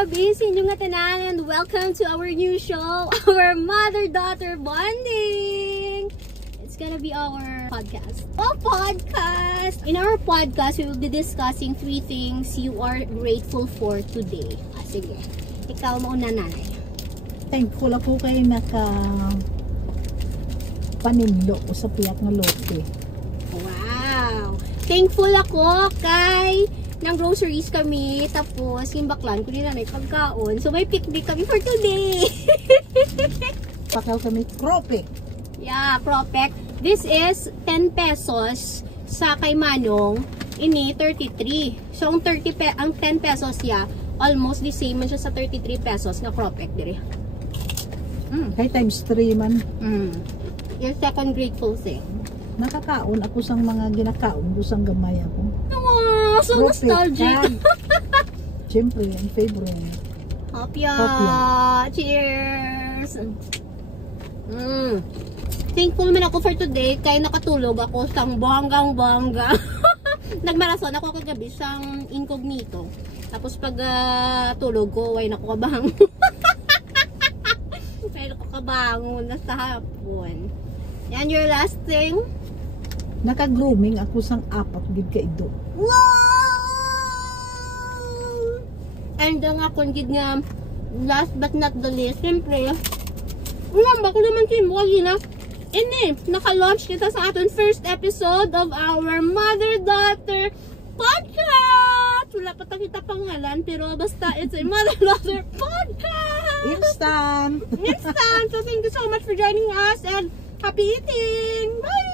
gabi sa inyong tanan and welcome to our new show, our mother-daughter bonding. It's gonna be our podcast. In our podcast, we will be discussing 3 things you are grateful for today. Sige, ikaw mauna nanay. Thankful ako kay paninlo ko sa piyak nga lote. Wow! Thankful ako kay ng groceries kami, tapos yung baklan ko nila na pagkaon. So may picnic kami for today. Pakaw kami Cropek. Yeah, Cropek. This is 10 pesos sa kay Manong. Ini 33. So ang 10 pesos niya, almost the same man siya sa 33 pesos na Cropek dire. Kay times 3 man. Your second grateful thing. Nakakaon ako sang mga ginakaon ko sang gamay ako. Wow, so Cropek, nostalgic. Siyempre, ang favorite. Hopya. Cheers. Thankful man ako for today kay nakatulog ako sang bonggang-bongga. Nagmarason ako kagabi sang incognito. Tapos pag tulog ko, way nako kabang. Way nako kabangon na sa hapon. And your last thing? Naka-grooming ako sang 4 gid ka ido. Wow! And nga kung gid nga last but not the least, siyempre, ba ko naman si Mwagi na ini, naka-launch kita sa ating first episode of our mother-daughter podcast. Wala pa kita pangalan, pero basta it's a mother-daughter podcast. Instant! So thank you so much for joining us and happy eating! Bye!